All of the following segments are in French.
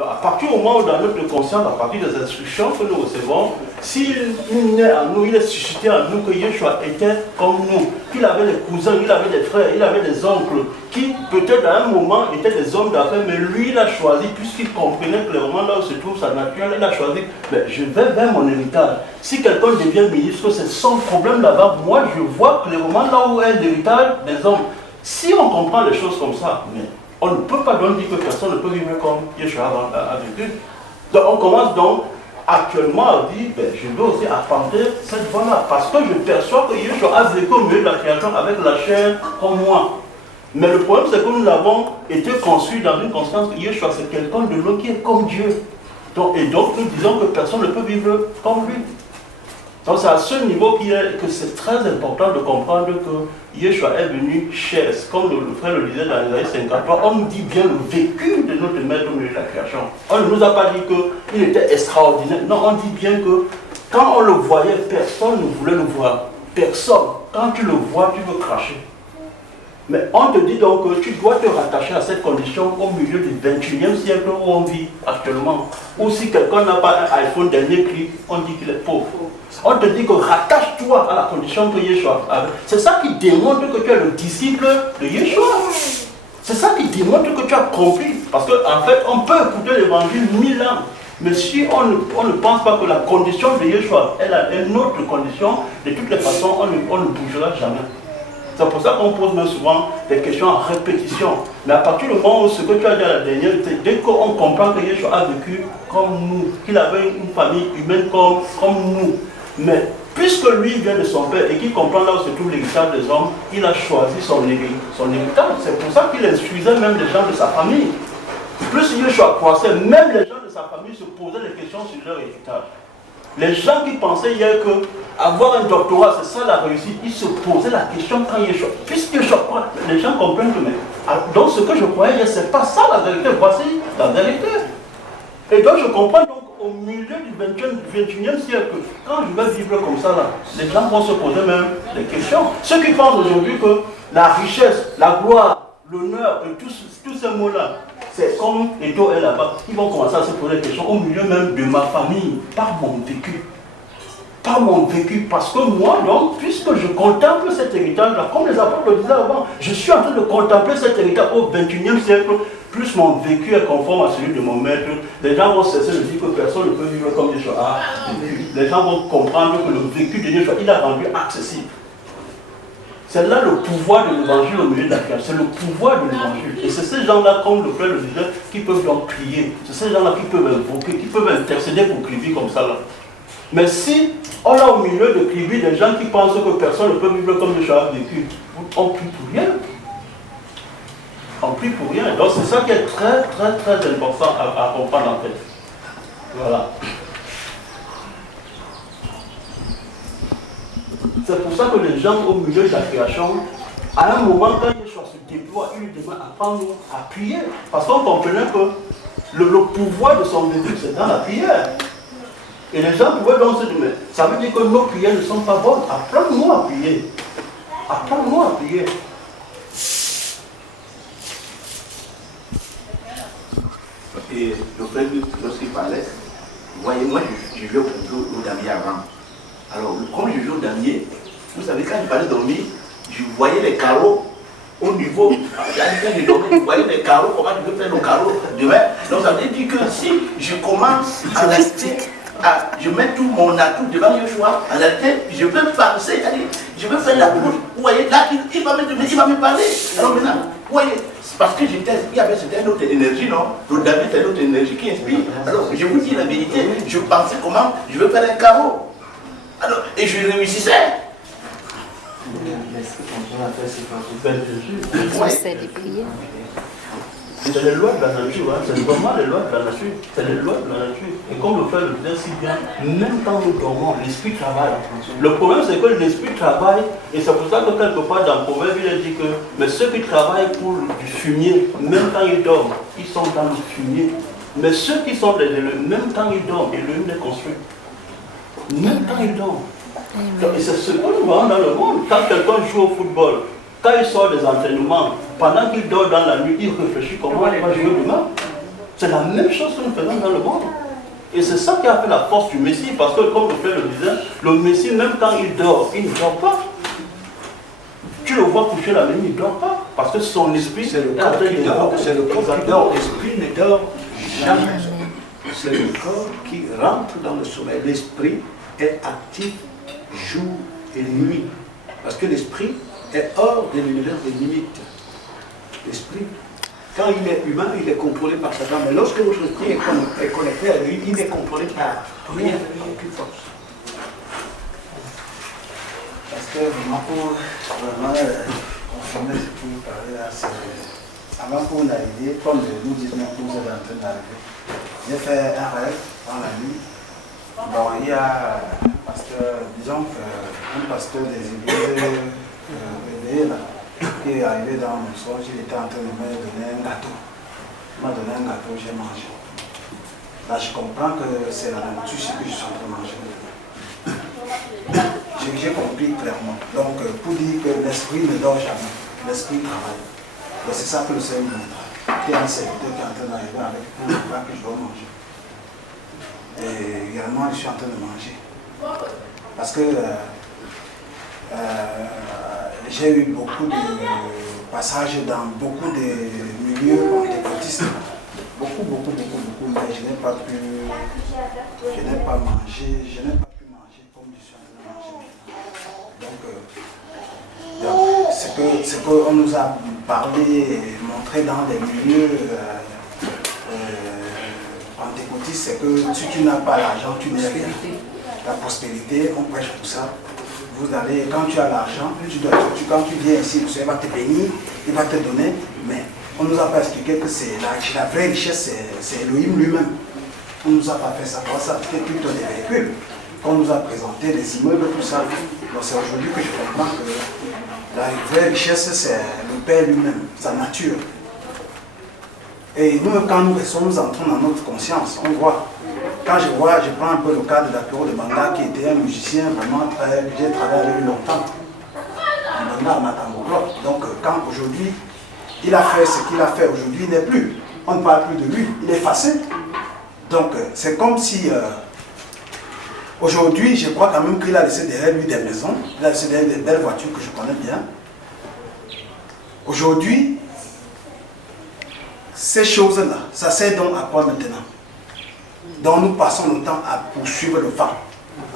Donc à partir du moment où dans notre conscience, à partir des instructions que nous recevons, s'il naît en nous, il est suscité en nous que Yeshua était comme nous, qu'il avait des cousins, il avait des frères, il avait des oncles, qui peut-être à un moment étaient des hommes d'affaires, mais lui il a choisi, puisqu'il comprenait clairement là où se trouve sa nature, il a choisi, mais je vais vers mon héritage. Si quelqu'un devient ministre, c'est son problème là-bas. Moi je vois clairement là où est l'héritage des hommes. Si on comprend les choses comme ça, mais on ne peut pas donc dire que personne ne peut vivre comme Yeshua a vécu. Donc on commence donc actuellement à dire, ben, je veux aussi affronter cette voie-là, parce que je perçois que Yeshua a vécu au milieu de la création avec la chair comme moi. Mais le problème c'est que nous avons été construits dans une conscience que Yeshua c'est quelqu'un de nous qui est comme Dieu. Et donc nous disons que personne ne peut vivre comme lui. Donc c'est à ce niveau que c'est très important de comprendre que Yeshua est venu chair. Comme le frère le disait dans Isaïe 53, on nous dit bien le vécu de notre maître au milieu de la création. On ne nous a pas dit qu'il était extraordinaire. Non, on dit bien que quand on le voyait, personne ne voulait le voir. Personne. Quand tu le vois, tu veux cracher. Mais on te dit donc que tu dois te rattacher à cette condition au milieu du 21e siècle où on vit actuellement. Ou si quelqu'un n'a pas un iPhone dernier cri, on dit qu'il est pauvre. On te dit que rattache-toi à la condition que Yeshua avait. C'est ça qui démontre que tu es le disciple de Yeshua. C'est ça qui démontre que tu as compris. Parce qu'en fait, on peut écouter l'évangile 1000 ans. Mais si on ne pense pas que la condition de Yeshua est notre condition, de toutes les façons, on ne bougera jamais. C'est pour ça qu'on pose même souvent des questions en répétition. Mais à partir du moment où ce que tu as dit à la dernière, dès qu'on comprend que Yeshua a vécu comme nous, qu'il avait une famille humaine comme nous, mais puisque lui vient de son père et qu'il comprend là où se trouve l'héritage des hommes, il a choisi son héritage. C'est pour ça qu'il instruisait même les gens de sa famille. Plus Yeshua croissait, même les gens de sa famille se posaient des questions sur leur héritage. Les gens qui pensaient hier que avoir un doctorat, c'est ça la réussite, ils se posaient la question quand Yeshua. Puisque Yeshua croit, les gens comprennent que mais, donc ce que je croyais hier, c'est pas ça la vérité, voici la vérité. Et donc je comprends donc au milieu du 21e siècle, quand je vais vivre comme ça là, les gens vont se poser même des questions. Ceux qui pensent aujourd'hui que la richesse, la gloire, l'honneur et tous ces mots-là, c'est comme Eto est là-bas, ils vont commencer à se poser des questions au milieu même de ma famille, par mon vécu. Par mon vécu, parce que moi, donc, puisque je contemple cet héritage-là, comme les apôtres le disaient avant, je suis en train de contempler cet héritage au 21e siècle, plus mon vécu est conforme à celui de mon maître, les gens vont cesser de dire que personne ne peut vivre comme Yeshua a vécu. Les gens vont comprendre que le vécu de Yeshua, il a rendu accessible. C'est là le pouvoir de l'évangile au milieu de la création, c'est le pouvoir de l'évangile. Et c'est ces gens-là, comme le frère le disait, qui peuvent donc prier. C'est ces gens-là qui peuvent invoquer, qui peuvent intercéder pour Krivi comme ça là. Mais si on a au milieu de Krivi des gens qui pensent que personne ne peut vivre comme Yeshua a vécu, on prie pour rien. On prie pour rien. Donc c'est ça qui est très très très important à comprendre en fait. Voilà. C'est pour ça que les gens au milieu de la création, à un moment quand Yeshua se déploie, il lui demande apprendre à prier. Parce qu'on comprenait que le pouvoir de son vécu, c'est dans la prière. Et les gens pouvaient donc se dire, mais ça veut dire que nos prières ne sont pas bonnes. Apprends-nous à prier. Apprends-nous à prier. Et le frère, lorsqu'il parlait, vous voyez, moi je jouais au damier avant. Alors, comme je joue au damier, vous savez, quand je parlais dormir, je voyais les carreaux au niveau. Quand je dormais, je voyais les carreaux, comment je peux faire le carreau demain. Donc, ça veut dire que si je commence à rester, je mets tout mon atout devant Yeshua, en réalité, je peux penser, je peux faire la bouche. Vous voyez, là, il va me parler. Alors maintenant, vous voyez, parce que il y avait une autre énergie, non? Le damier, c'est une autre énergie qui inspire. Alors, je vous dis la vérité, je pensais comment je veux faire un carreau. Alors, et je réussissais. C'est les lois de la nature, hein. C'est vraiment les lois de la nature. C'est les lois de la nature. Et comme le frère le disait si bien, même quand nous dormons, l'esprit travaille. Le problème c'est que l'esprit travaille, et c'est pour ça que quelque part dans le proverbe, il a dit que mais ceux qui travaillent pour du fumier, même quand ils dorment, ils sont dans le fumier. Mais ceux qui sont même quand ils dorment, ils les construisent. Même quand ils dorment. Et c'est ce que nous voyons dans le monde. Quand quelqu'un joue au football, quand il sort des entraînements, pendant qu'il dort dans la nuit, il réfléchit comment il va jouer demain. C'est la même chose que nous faisons dans le monde. Et c'est ça qui a fait la force du Messie, parce que comme le frère le disait, le Messie, même quand il dort, il ne dort pas. Tu le vois coucher la nuit, il ne dort pas. Parce que son esprit, c'est le corps qui dort, c'est le corps qui dort, l'esprit ne dort jamais. C'est le corps qui rentre dans le sommeil. L'esprit est actif jour et nuit. Parce que l'esprit est hors de l'univers des limites. L'esprit, quand il est humain, il est contrôlé par Satan. Mais lorsque votre esprit est connecté à lui, il n'est contrôlé par rien, aucune force. Parce que vraiment, pour vraiment confirmer ce que vous parlez là, c'est avant que vous n'arriviez, comme nous disons que vous êtes en train d'arriver, j'ai fait un rêve dans la nuit. Bon, il y a un pasteur, disons qu'un pasteur des églises réveillé là, qui est arrivé dans mon songe, il était en train de me donner un gâteau. Il m'a donné un gâteau, j'ai mangé. Là, je comprends que c'est la nourriture que je suis en train de manger. J'ai compris clairement. Donc, pour dire que l'esprit ne dort jamais, l'esprit travaille. Donc, c'est ça que le Seigneur montre. Il y a un serviteur qui est en train d'arriver avec un repas que je dois manger. Et également, je suis en train de manger. Parce que j'ai eu beaucoup de passages dans beaucoup de milieux pentecôtistes. Beaucoup, mais je n'ai pas pu, je n'ai pas mangé, je n'ai pas pu manger comme je suis en train de manger maintenant. Donc, ce qu'on nous a parlé et montré dans les milieux pentecôtistes, c'est que si tu n'as pas l'argent, tu n'es rien. La prospérité, on prêche pour ça. Vous allez, quand tu as l'argent, quand tu viens ici, le Seigneur va te bénir, il va te donner, mais on ne nous a pas expliqué que c'est la vraie richesse, c'est Elohim lui-même. On ne nous a pas fait savoir ça, c'était plutôt des véhicules. Qu'on nous a présenté des immeubles, tout ça. Donc c'est aujourd'hui que je comprends que la vraie richesse, c'est le Père lui-même, sa nature. Et nous, quand nous restons, nous entrons dans notre conscience, on voit. Quand je vois, je prends un peu le cas de l'apéro de Banga, qui était un musicien vraiment très, que j'ai travaillé avec lui longtemps. Banga Matangolo. Donc quand aujourd'hui, il a fait ce qu'il a fait, aujourd'hui il n'est plus. On ne parle plus de lui, il est effacé. Donc c'est comme si aujourd'hui, je crois quand même qu'il a laissé derrière lui des maisons, il a laissé derrière des belles voitures que je connais bien. Aujourd'hui, ces choses-là, ça sert donc à quoi maintenant? Donc nous passons le temps à poursuivre le vent.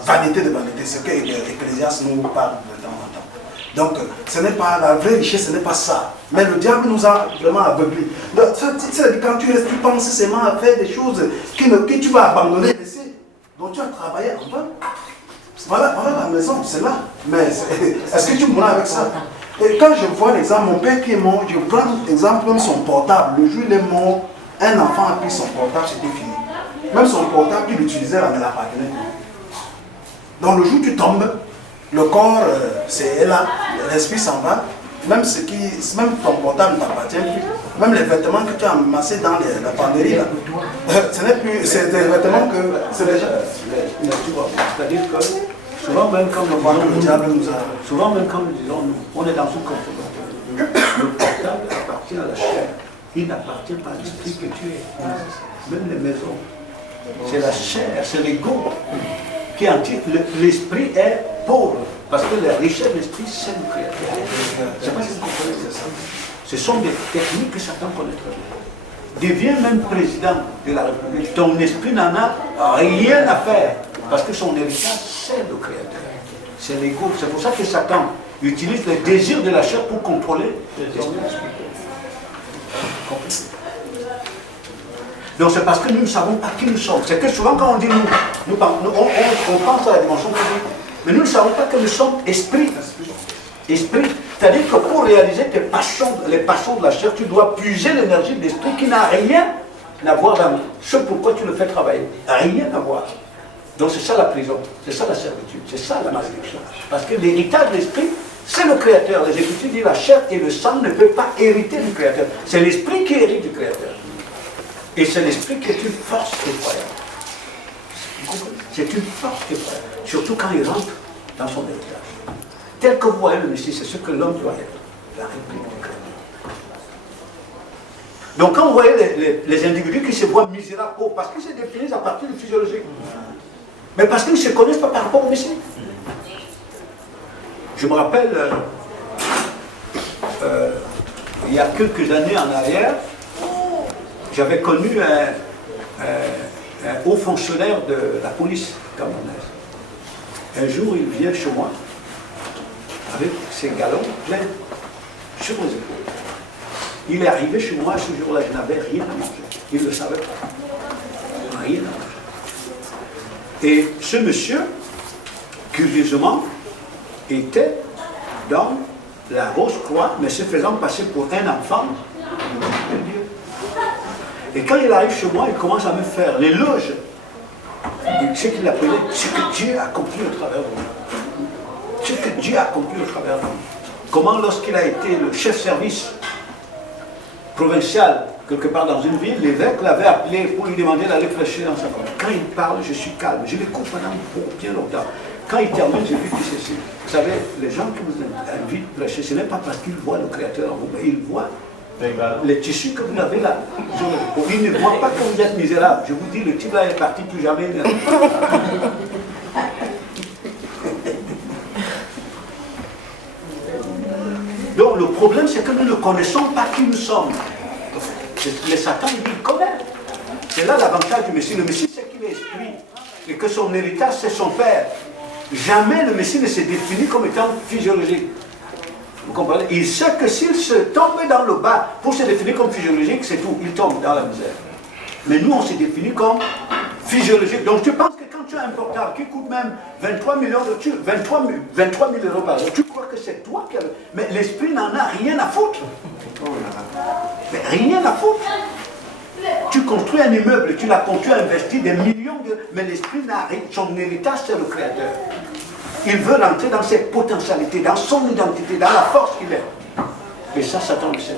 Vanité de vanité, c'est ce que l'Ecclésiaste nous parle de temps en temps. Donc ce n'est pas la vraie richesse, ce n'est pas ça. Mais le diable nous a vraiment aveuglés. C'est-à-dire quand tu restes, tu penses seulement à faire des choses que tu vas abandonner, laisser. Donc tu as travaillé en vain. Voilà la maison, c'est là. Mais est-ce que tu mourras avec ça? Et quand je vois l'exemple, mon père qui est mort, je prends l'exemple même son portable. Le jour où il est mort, un enfant a pris son portable, c'était fini. Même son portable qu'il utilisait là ne l'appartenait plus. Donc le jour où tu tombes, le corps c'est là, l'esprit s'en va. Même ton portable ne t'appartient plus. Même les vêtements que tu as amassés dans la penderie là, ce n'est plus, c'est des vêtements que c'est déjà. C'est-à-dire que souvent même quand nous disons, on est dans une confrontation. Le portable appartient à la chair. Il n'appartient pas à l'esprit que tu es. Même les maisons. C'est la chair, c'est l'ego qui en tire. L'esprit est pauvre. Parce que la richesse de l'esprit, c'est le créateur. Je ne sais pas si vous comprenez ça. Ce sont des techniques que Satan connaît très bien. Deviens même président de la République. Ton esprit n'en a rien à faire. Parce que son héritage, c'est le créateur. C'est l'ego. C'est pour ça que Satan utilise les désirs de la chair pour contrôler l'esprit. Donc c'est parce que nous ne savons pas qui nous sommes. C'est que souvent quand on dit on pense à la dimension physique, mais nous ne savons pas que nous sommes esprit. Esprit. C'est-à-dire que pour réaliser les passions de la chair, tu dois puiser l'énergie de l'esprit qui n'a rien à voir dans ce pourquoi tu le fais travailler. Rien à voir. Donc c'est ça la prison, c'est ça la servitude, c'est ça la malédiction. Parce que l'héritage de l'esprit, c'est le créateur. Les Écritures disent la chair et le sang ne peuvent pas hériter du créateur. C'est l'esprit qui hérite du créateur. Et c'est l'esprit qui est une force effroyable. C'est une force effroyable. Surtout quand il rentre dans son héritage. Tel que vous voyez le Messie, c'est ce que l'homme doit être. La réplique du créateur. Donc quand vous voyez les individus qui se voient misérables, pauvres, parce qu'ils se définissent à partir du physiologique, mais parce qu'ils ne se connaissent pas par rapport au Messie. Je me rappelle, il y a quelques années en arrière, j'avais connu un haut fonctionnaire de la police camerounaise. Un jour, il vient chez moi avec ses galons pleins sur les épaules. Il est arrivé chez moi ce jour-là, je n'avais rien à manger. Il ne le savait pas. Rien à manger. Et ce monsieur, curieusement, était dans la Rose-Croix, mais se faisant passer pour un enfant de Dieu. Et quand il arrive chez moi, il commence à me faire l'éloge de ce qu'il appelait ce que Dieu a accompli au travers de moi. Ce que Dieu a accompli au travers de moi. Comment lorsqu'il a été le chef-service provincial, quelque part dans une ville, l'évêque l'avait appelé pour lui demander d'aller prêcher dans sa famille. Quand il parle, je suis calme. Je l'écoute pendant bien longtemps. Quand il termine, je lui dis ceci. Vous savez, les gens qui vous invitent à prêcher, ce n'est pas parce qu'ils voient le Créateur en vous, mais ils voient les tissus que vous avez là. Ils ne voient pas que vous êtes misérable. Je vous dis, le type là est parti plus jamais. Donc le problème, c'est que nous ne connaissons pas qui nous sommes. Le Satan, il connaît. C'est là l'avantage du Messie. Le Messie, c'est qu'il est esprit. Et que son héritage, c'est son Père. Jamais le Messie ne se définit comme étant physiologique. Vous comprenez? Il sait que s'il se tombe dans le bas pour se définir comme physiologique, c'est tout. Il tombe dans la misère. Mais nous, on se définit comme physiologique. Donc tu penses que quand tu as un portable qui coûte même 23 000 euros par jour, tu crois que c'est toi qui as... Mais l'esprit n'en a rien à foutre. Mais rien à foutre. Tu construis un immeuble, tu l'as construit, investi des millions de... Mais l'esprit n'a rien. Son héritage, c'est le Créateur. Il veut rentrer dans ses potentialités, dans son identité, dans la force qu'il est. Et ça, Satan le sait.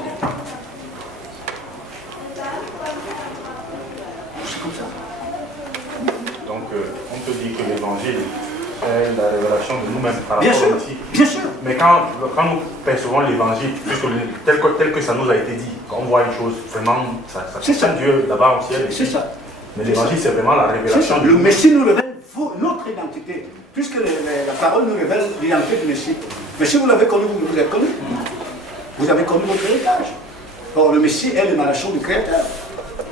C'est comme ça. Donc, on peut dire que l'évangile est la révélation de nous-mêmes par rapport au Messie. Bien sûr. Mais quand nous percevons l'évangile, tel que ça nous a été dit, quand on voit une chose, vraiment, c'est ça. Dieu là-bas au ciel. C'est ça. Mais l'évangile, c'est vraiment la révélation. Le Messie nous révèle notre identité, puisque la parole nous révèle l'identité du Messie. Mais si vous l'avez connu, vous l'avez connu. Vous avez connu votre héritage. Or, le Messie est l'émanation du Créateur.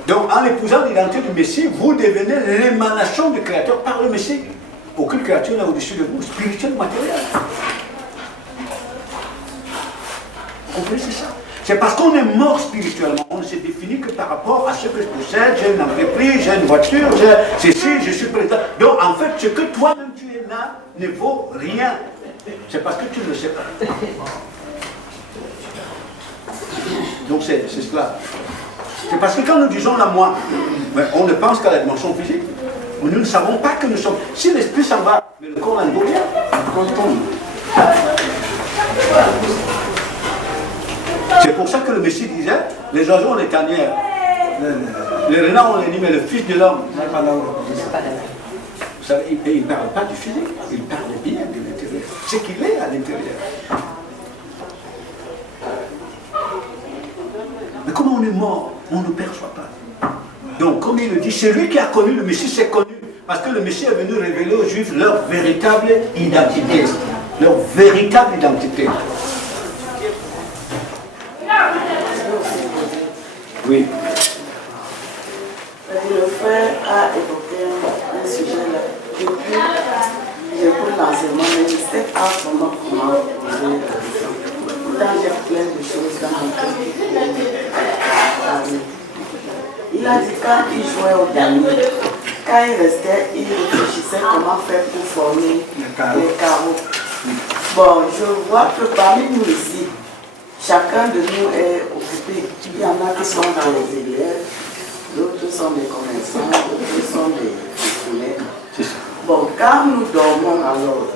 Donc, en épousant l'identité du Messie, vous devenez l'émanation du Créateur par le Messie. Aucune créature n'est au-dessus de vous, spirituel ou matériel. Vous comprenez, c'est ça. C'est parce qu'on est mort spirituellement. On ne se définit que par rapport à ce que je possède. J'ai une entreprise, j'ai une voiture, j'ai ceci, je suis président. Donc, en fait, ce que toi-même tu es là ne vaut rien. C'est parce que tu ne le sais pas. Donc, c'est cela. C'est parce que quand nous disons la moi, on ne pense qu'à la dimension physique. Nous ne savons pas que nous sommes. Si l'esprit s'en va, mais le corps en vaut rien. Le corps tombe. C'est pour ça que le Messie disait, les oiseaux ont les tanières, les renards ont les nids, mais le Fils de l'homme n'est pas là où vous savez, il ne parle pas du physique, il parle bien de l'intérieur. Ce qu'il est à l'intérieur. Mais comme on est mort, on ne perçoit pas. Donc, comme il le dit, celui qui a connu le Messie, c'est connu. Parce que le Messie est venu révéler aux Juifs leur véritable identité. Leur véritable identité. Oui. Le frère a évoqué un sujet là. Depuis, j'écoute l'enseignement, mais je sais pas comment poser la question. Pourtant, j'ai plein de choses dans mon cœur. Il a dit quand il jouait au dernier, quand il restait, il réfléchissait comment faire pour former les carreaux. Bon, je vois que parmi nous ici, chacun de nous est occupé. Il y en a qui sont dans les élèves, d'autres sont des commerçants, d'autres sont des fonctionnaires. Bon, quand nous dormons alors,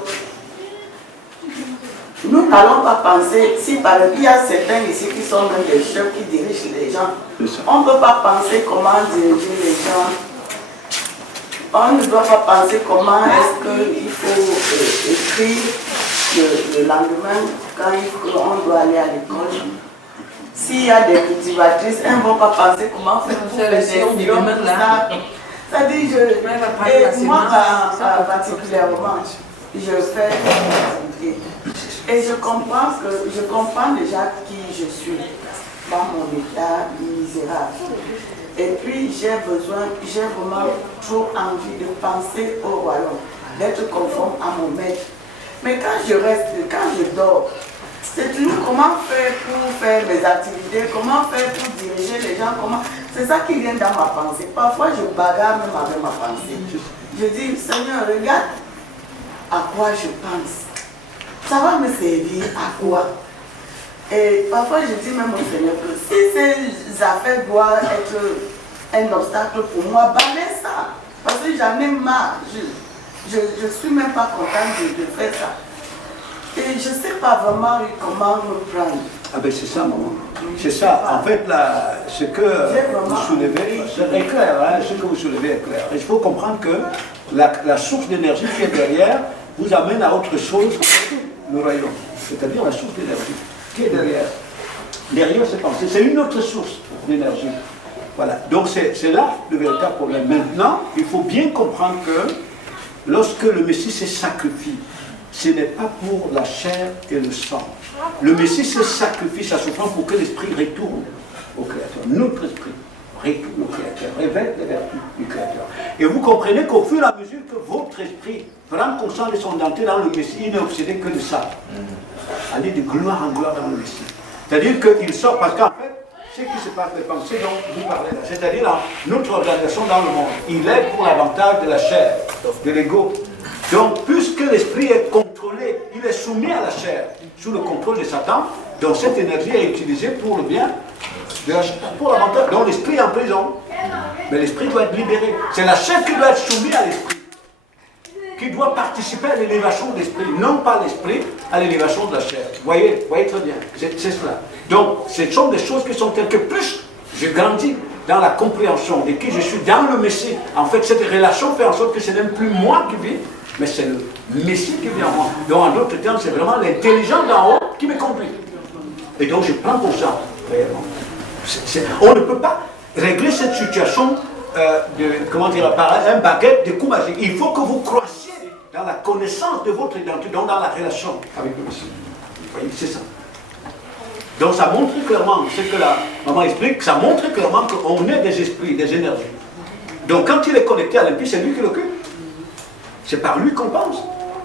nous n'allons pas penser, si par exemple il y a certains ici qui sont même des chefs qui dirigent les gens, on ne peut pas penser comment diriger les gens. On ne doit pas penser comment est-ce qu'il faut écrire le lendemain quand on doit aller à l'école. s'il y a des cultivatrices, elles ne vont pas penser comment faire pour faire des sillons, tout ça. Ça dit, et moi particulièrement, je fais une activité. Et je comprends déjà qui je suis dans mon état misérable. Et puis j'ai vraiment trop envie de penser au royaume, d'être conforme à mon maître. Mais quand je dors, c'est toujours comment faire pour faire mes activités, comment faire pour diriger les gens, c'est ça qui vient dans ma pensée. Parfois je bagarre même avec ma pensée. Je dis, Seigneur, regarde à quoi je pense. Ça va me servir à quoi? Et parfois je dis même au Seigneur que si ces affaires doivent être un obstacle pour moi, balaye ça. Parce que j'en ai marre. Je ne suis même pas contente de faire ça. Et je ne sais pas vraiment comment me prendre. Ah ben c'est ça, maman. C'est ça. En fait, là, ce que vous soulevez, c'est clair. Hein, ce que vous soulevez est clair. Il faut comprendre que la source d'énergie qui est derrière vous amène à autre chose que le royaume. C'est-à-dire la source d'énergie qui est derrière. Derrière ces pensées, c'est une autre source d'énergie. Voilà. Donc c'est là le véritable problème. Maintenant, il faut bien comprendre que lorsque le Messie se sacrifie, ce n'est pas pour la chair et le sang. Le Messie se sacrifie sa souffrance pour que l'esprit retourne au Créateur. Notre esprit retourne au Créateur, révèle les vertus du Créateur. Et vous comprenez qu'au fur et à mesure que votre esprit prend conscience de son identité dans le Messie, il n'est obsédé que de ça. Aller de gloire en gloire dans le Messie. C'est-à-dire qu'il sort, parce qu'en fait, ce qui se passe, les pensées dont vous parlez là, c'est-à-dire notre organisation dans le monde, il est pour l'avantage de la chair, de l'ego. Donc, puisque l'esprit est contrôlé, il est soumis à la chair, sous le contrôle de Satan, donc cette énergie est utilisée pour le bien de la chair, pour l'avantage. Donc l'esprit est en prison, mais l'esprit doit être libéré. C'est la chair qui doit être soumise à l'esprit, qui doit participer à l'élévation de l'esprit, non pas l'esprit à l'élévation de la chair. Voyez très bien, c'est cela. Donc, ce sont des choses qui sont telles que plus je grandis dans la compréhension de qui je suis dans le Messie. En fait, cette relation fait en sorte que ce n'est même plus moi qui vis, mais c'est le Messie qui vit en moi. Donc, en d'autres termes, c'est vraiment l'intelligence d'en haut qui me conduit. Et donc, je prends conscience, réellement. On ne peut pas régler cette situation par un baguette de coups magiques. Il faut que vous croissiez dans la connaissance de votre identité, donc dans la relation avec le Messie. Vous voyez, c'est ça. Donc ça montre clairement, ce que la maman explique, ça montre clairement qu'on est des esprits, des énergies. Donc quand il est connecté à l'impie, c'est lui qui l'occupe. C'est par lui qu'on pense,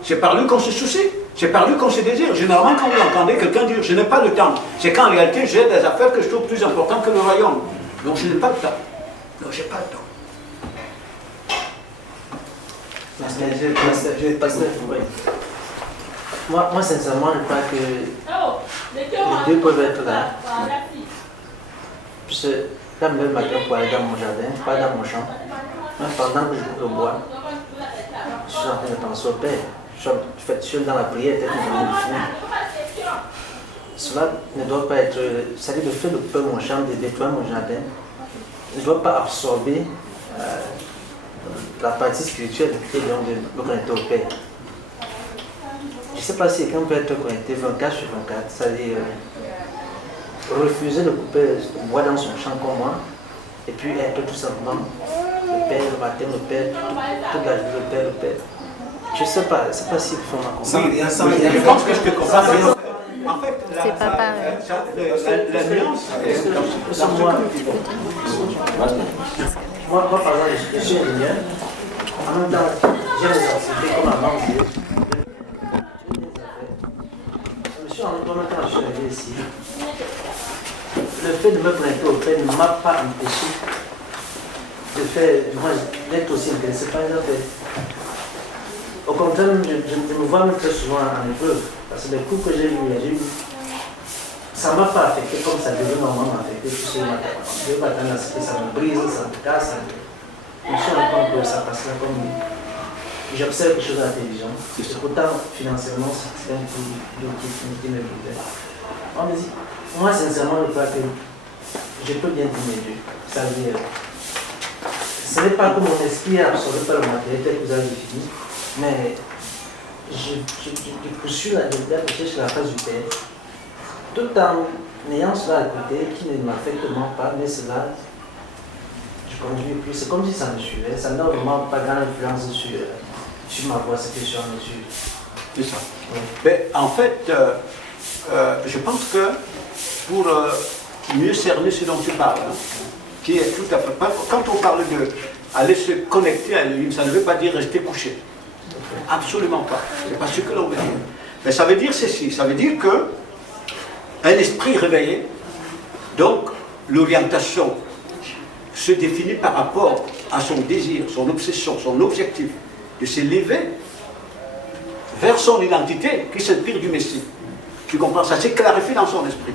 c'est par lui qu'on se soucie, c'est par lui qu'on se désire. Généralement quand vous entendez quelqu'un dire « je n'ai pas le temps », c'est qu'en réalité j'ai des affaires que je trouve plus importantes que le royaume. Donc je n'ai pas le temps. Non, je n'ai pas le temps. Moi, sincèrement, je crois que les deux peuvent être là. Puisque quand je me lève le matin pour aller dans mon jardin, pas dans mon champ, pendant que je coupe le bois, je suis en train de penser au Père. Je suis dans la prière, peut-être que j'en ai fini. Cela ne doit pas être. C'est-à-dire de faire le peu mon champ, de nettoyer mon jardin, ne doit pas absorber la partie spirituelle et donc de me connecter au Père. Je ne sais pas si quelqu'un peut être connecté 24 sur 24, c'est-à-dire refuser de couper le bois dans son champ comme moi, et puis être tout simplement le Père, le matin, le Père, toute la journée, le Père. Je ne sais pas s'il faut m'accompagner. Je pense que je te comprends. En fait, c'est pas pareil. La nuance, moi, par exemple, je suis ingénieur. En même temps, j'ai des activités comme avant. Je me suis rendu compte quand je suis arrivé ici. Le fait de me connecter au Père ne m'a pas empêché de faire, d'être aussi intéressé par les affaires. Au contraire, je me vois même très souvent en épreuve. Parce que les cours que j'ai eu, ça ne m'a pas affecté comme ça devait normalement m'affecter. Je vais pas attendre à ce que ça me brise, ça me casse. Je me suis rendu compte que ça passera comme lui. J'observe quelque chose à la télévision. Pourtant, financièrement, c'est un qui me brisait. Moi, sincèrement, je crois que je peux bien dire mes dieux. C'est-à-dire, ce n'est pas que mon esprit est absorbé par le matériel tel que vous avez défini, mais je poursuis la recherche de la face du Père, tout en n'ayant cela à côté, qui ne m'affecte pas, mais cela, je continue plus. C'est comme si ça me suivait. Ça n'a vraiment pas grande influence sur ma voix, ce que je suis en mesure. C'est ça. Oui. Mais en fait, je pense que pour mieux cerner ce dont tu parles, hein, qui est tout à fait. Quand on parle d'aller se connecter à lui, ça ne veut pas dire rester couché. Absolument pas. C'est pas ce que l'on veut dire. Mais ça veut dire ceci, ça veut dire que un esprit réveillé, donc l'orientation se définit par rapport à son désir, son obsession, son objectif de s'élever vers son identité qui s'inspire du Messie. Tu comprends? Ça s'est clarifié dans son esprit.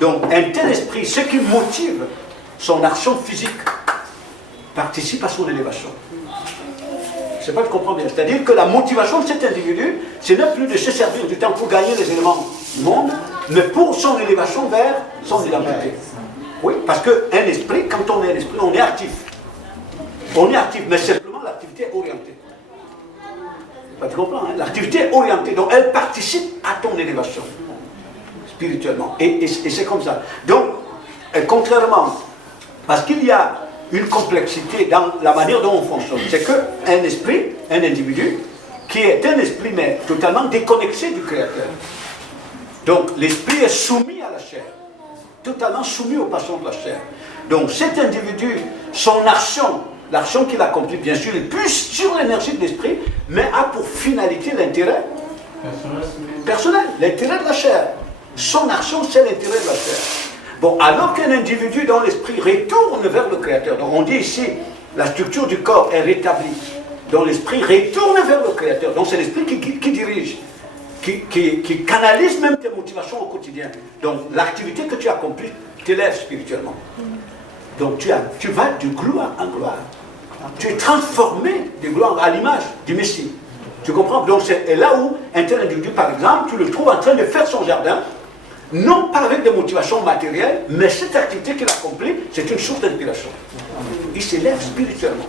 Donc un tel esprit, ce qui motive son action physique, participe à son élévation. Je ne sais pas si tu comprends bien. C'est-à-dire que la motivation de cet individu, ce n'est plus de se servir du temps pour gagner les éléments du monde, mais pour son élévation vers son identité. Oui, parce qu'un esprit, quand on est un esprit, on est actif. On est actif, mais simplement l'activité est orientée. Tu comprends, hein? L'activité est orientée, donc elle participe à ton élévation, spirituellement. Et c'est comme ça. Donc, contrairement, parce qu'il y a une complexité dans la manière dont on fonctionne, c'est qu'un esprit, un individu, qui est un esprit, mais totalement déconnecté du Créateur. Donc, l'esprit est soumis à la chair, totalement soumis aux passions de la chair. Donc, cet individu, son action, l'action qu'il accomplit, bien sûr, il puise sur l'énergie de l'esprit, mais a pour finalité l'intérêt personnel, l'intérêt de la chair. Son action, c'est l'intérêt de la chair. Bon, alors qu'un individu dont l'esprit retourne vers le Créateur, donc on dit ici, la structure du corps est rétablie, dont l'esprit retourne vers le Créateur, donc c'est l'esprit qui dirige, qui canalise même tes motivations au quotidien. Donc l'activité que tu accomplis t'élève spirituellement. Donc tu vas de gloire en gloire. Tu es transformé de gloire à l'image du Messie. Tu comprends? Donc c'est là où un tel individu, par exemple, tu le trouves en train de faire son jardin, non pas avec des motivations matérielles, mais cette activité qu'il accomplit, c'est une source d'inspiration. Il s'élève spirituellement.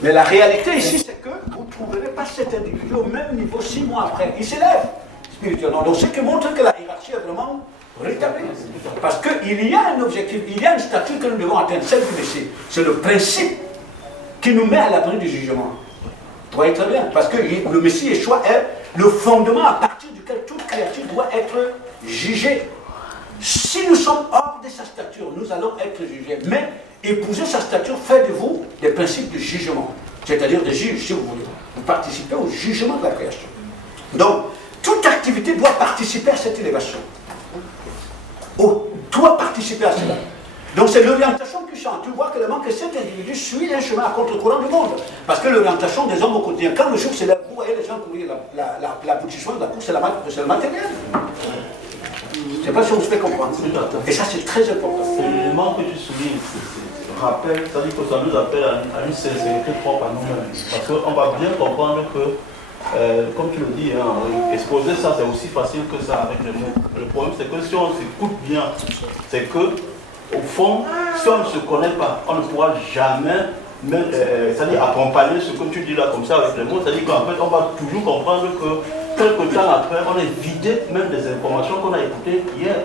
Mais la réalité ici, c'est que vous ne trouverez pas cet individu au même niveau 6 mois après. Il s'élève spirituellement. Donc ce qui montre que la hiérarchie est vraiment rétablie. Parce qu'il y a un objectif, il y a une statue que nous devons atteindre, celle du Messie. C'est le principe qui nous met à l'abri du jugement. Vous voyez très bien. Parce que le Messie Yeshua est le fondement à partir duquel toute créature doit être jugée. Si nous sommes hors de sa stature, nous allons être jugés. Mais épouser sa stature fait de vous des principes de jugement. C'est-à-dire des juges, si vous voulez. Vous participez au jugement de la création. Donc, toute activité doit participer à cette élévation. Doit participer à cela. Donc c'est l'orientation qui change. Tu vois clairement que cet individu suit un chemin à contre-courant du monde. Parce que l'orientation des hommes au quotidien, quand le jour c'est là, vous voyez les gens courir, l'aboutissement de la course, c'est le matériel. Je ne sais pas si on se fait comprendre. Et ça c'est très important. L'élément que tu soulignes, rappelle, c'est-à-dire que ça nous appelle à une sincérité propre à nous-mêmes. Parce qu'on va bien comprendre que, comme tu le dis, hein, exposer ça c'est aussi facile que ça avec les mots. Le problème c'est que si on s'écoute bien, c'est que au fond, si on ne se connaît pas, on ne pourra jamais c'est-à-dire accompagner ce que tu dis là comme ça avec les mots. C'est-à-dire qu'en fait, on va toujours comprendre que quelques temps après, on est vidé même des informations qu'on a écoutées hier.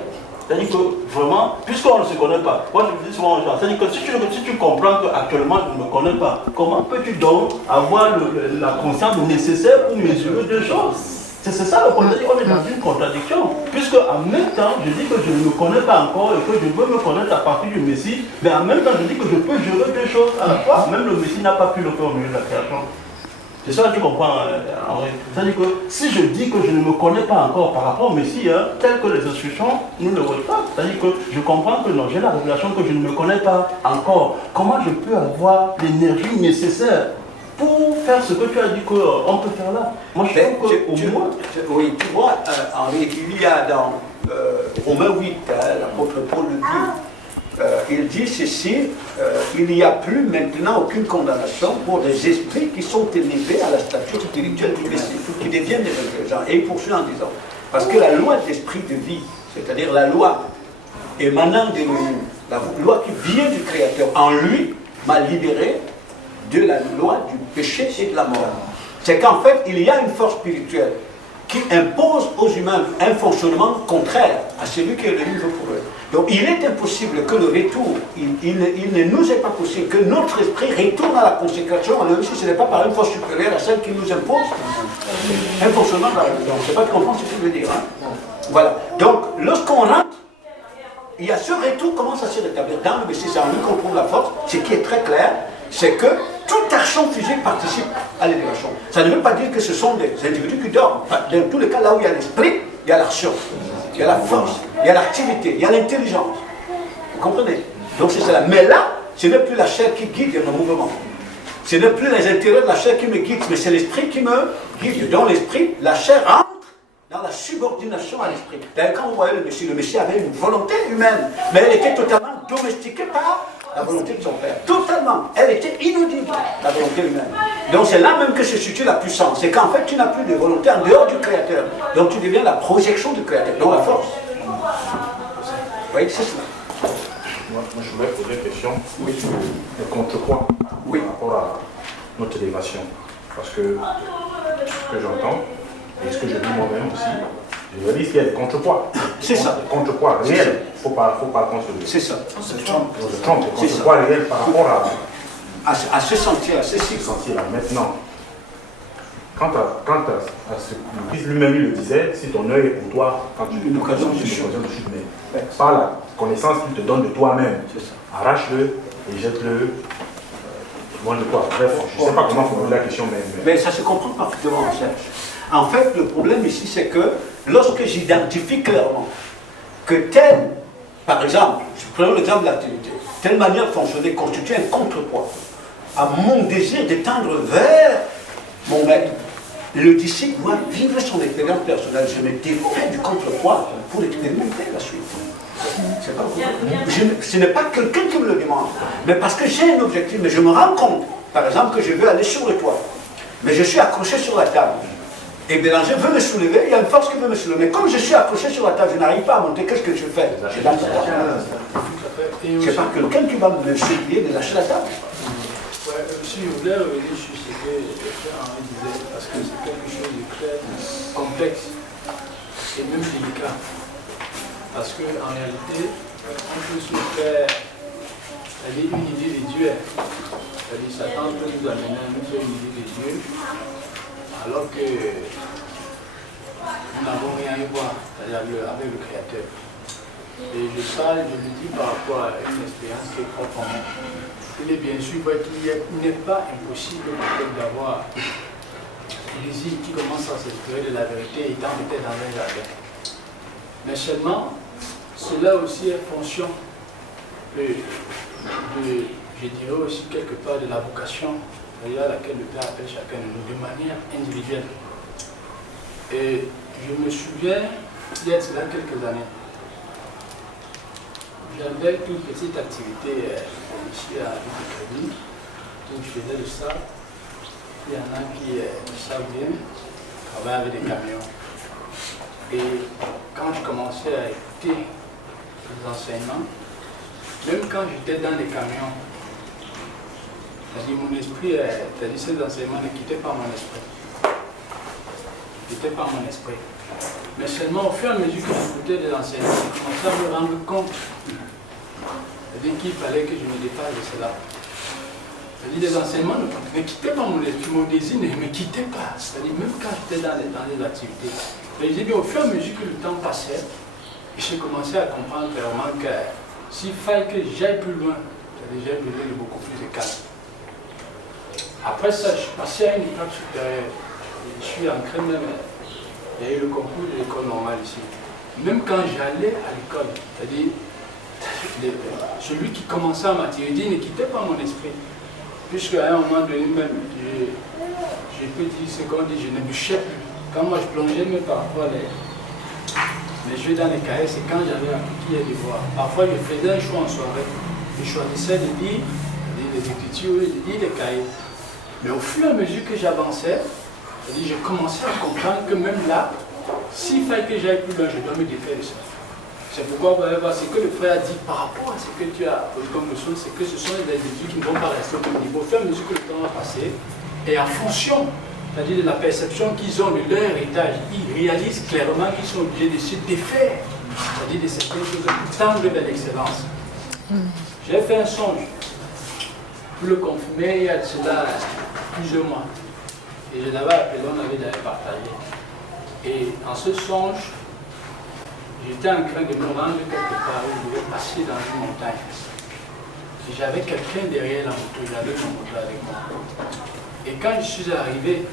C'est-à-dire que vraiment, puisqu'on ne se connaît pas, moi je me dis souvent aux gens, c'est-à-dire que si tu comprends qu'actuellement je ne me connais pas, comment peux-tu donc avoir la conscience nécessaire pour mesurer deux choses? C'est ça le problème, on est dans une contradiction. Puisque en même temps, je dis que je ne me connais pas encore et que je veux me connaître à partir du Messie, mais en même temps, je dis que je peux gérer deux choses à la fois. Même le Messie n'a pas pu le faire au milieu de la création. C'est ça que tu comprends, Henri. C'est-à-dire que si je dis que je ne me connais pas encore par rapport au Messie, tel que les instructions nous le retracent, c'est-à-dire que je comprends que non, j'ai la révélation que je ne me connais pas encore. Comment je peux avoir l'énergie nécessaire pour faire ce que tu as dit qu'on peut faire là? Moi, je trouve qu'au moins... Oui, tu vois, Henri, il y a dans Romains 8, l'apôtre Paul le dit, il dit ceci, il n'y a plus maintenant aucune condamnation pour des esprits qui sont élevés à la stature spirituelle du Messie, qui deviennent des intelligents. Et il poursuit en disant, parce que la loi d'esprit de vie, c'est-à-dire la loi émanant d'Élohim, la loi qui vient du Créateur, en lui, m'a libéré de la loi du péché et de la mort. C'est qu'en fait, il y a une force spirituelle qui impose aux humains un fonctionnement contraire à celui que le livre pour eux. Donc il est impossible que le retour, il ne nous est pas possible que notre esprit retourne à la consécration, même si ce n'est pas par une force supérieure à celle qui nous impose un fonctionnement. Je ne sais pas si tu comprends ce que je veux dire. Hein? Voilà. Donc lorsqu'on rentre, il y a ce retour commence à se rétablir dans le Messie, c'est en lui qu'on trouve la force. Ce qui est très clair, c'est que toute action physique participe à l'élévation. Ça ne veut pas dire que ce sont des individus qui dorment. Dans tous les cas, là où il y a l'esprit, il y a l'action, il y a la force, il y a l'activité, il y a l'intelligence. Vous comprenez? Donc c'est cela. Mais là, ce n'est plus la chair qui guide nos mouvements. Ce n'est plus les intérêts de la chair qui me guident, mais c'est l'esprit qui me guide. Dans l'esprit, la chair entre dans la subordination à l'esprit. D'ailleurs, quand vous voyez le Messie avait une volonté humaine, mais elle était totalement domestiquée par la volonté de son Père. Totalement. Elle était inaudible, la volonté humaine. Donc c'est là même que se situe la puissance. C'est qu'en fait, tu n'as plus de volonté en dehors du Créateur. Donc tu deviens la projection du Créateur, donc la force. Vous voyez, c'est cela. Moi, je voulais poser une question. Oui. Le contrepoids par rapport à notre élévation. Parce que ce que j'entends, et ce que je dis moi-même aussi, je réalise qu'il y a des contrepoids. C'est ça. Des contrepoids réels. Il ne faut pas construire. C'est ça. Des contrepoids réels par rapport à ce sentier, à ce sentier-là. Maintenant, quant à ce que lui-même il le disait, si ton œil est pour toi, quand tu une occasion de chute, mais par la connaissance qu'il te donne de toi-même, arrache-le et jette-le loin de toi. Bref, je ne sais pas comment formuler la question, mais ça se comprend parfaitement, Serge. En fait, le problème ici, c'est que lorsque j'identifie clairement que tel, par exemple, je prends l'exemple de l'activité, telle manière de fonctionner constitue un contrepoids à mon désir d'étendre vers mon maître, le disciple doit vivre son expérience personnelle. Je me défais du contrepoids pour expérimenter la suite. Ce n'est pas quelqu'un qui me le demande, mais parce que j'ai un objectif, mais je me rends compte, par exemple, que je veux aller sur le toit, mais je suis accroché sur la table. Et Bélanger veut me soulever, il y a une force qui veut me soulever. Mais comme je suis accroché sur la table, je n'arrive pas à monter, qu'est-ce que je fais? Je lâche la table. C'est pas quelqu'un qui va me supplier de lâcher la table. Si je voulais revenir sur ce que Henri disait, parce que c'est quelque chose de très complexe et même délicat. Parce qu'en réalité, on peut se faire une idée de Dieu. C'est-à-dire, Satan peut nous amener à nous faire une idée de Dieu, alors que nous n'avons rien à voir avec le Créateur. Et je parle, je le dis par rapport à une expérience qui est propre en moi. Il est bien sûr vrai qu'il n'est pas impossible d'avoir des désir qui commencent à s'exprimer de la vérité étant peut-être dans un jardin. Mais seulement, cela aussi est fonction je dirais aussi quelque part de la vocation à laquelle le Père appelle chacun de nous de manière individuelle. Et je me souviens d'il y a cela quelques années. J'avais une petite activité ici à Crédit, où je faisais de ça. Il y en a qui savent bien, travaillent avec des camions. Et quand je commençais à écouter les enseignements, même quand j'étais dans les camions, c'est-à-dire mon esprit, c'est-à-dire ces enseignements ne quittaient pas mon esprit. Ne quittaient pas mon esprit. Mais seulement au fur et à mesure que j'écoutais des enseignements, je commençais à me rendre compte. C'est-à-dire qu'il fallait que je me dépasse de cela. C'est-à-dire les enseignements ne quittaient pas mon esprit, mon désir ne me quittait pas. C'est-à-dire même quand j'étais dans les activités. Mais je dis bien au fur et à mesure que le temps passait, j'ai commencé à comprendre clairement que s'il fallait que j'aille plus loin, c'est-à-dire j'aille besoin de beaucoup plus de calme. Après ça, je suis passé à une étape supérieure. Je suis entré même, il y a eu le concours de l'école normale ici. Même quand j'allais à l'école, c'est-à-dire celui qui commençait à m'attirer, il ne quittait pas mon esprit. Puisqu'à un moment donné même, je peux dire ce qu'on dit, je ne bûchais plus. Quand moi je plongeais même parfois les jeux dans les cahiers, c'est quand j'avais appris les devoirs. Parfois je faisais un choix en soirée. Je choisissais de lire les écritures, de lire les cahiers. Mais au fur et à mesure que j'avançais, je commençais à comprendre que même là, s'il fallait que j'aille plus loin, je dois me défaire de ça. C'est pourquoi vous allez voir ce que le frère a dit par rapport à ce que tu as posé comme leçon, c'est que ce sont des individus qui ne vont pas rester au même niveau. Au fur et à mesure que le temps va passer, et en fonction c'est-à-dire de la perception qu'ils ont de leur héritage. Ils réalisent clairement qu'ils sont obligés de se défaire, c'est-à-dire de certaines choses pour tendre vers l'excellence. J'ai fait un songe pour le confirmer il y a de cela plusieurs mois. Et je l'avais appelé, on avait d'aller partager. Et en ce songe, j'étais en train de me rendre quelque part où je devais passer dans une montagne. Et j'avais quelqu'un derrière la moto, j'avais mon moto avec moi. Et quand je suis arrivé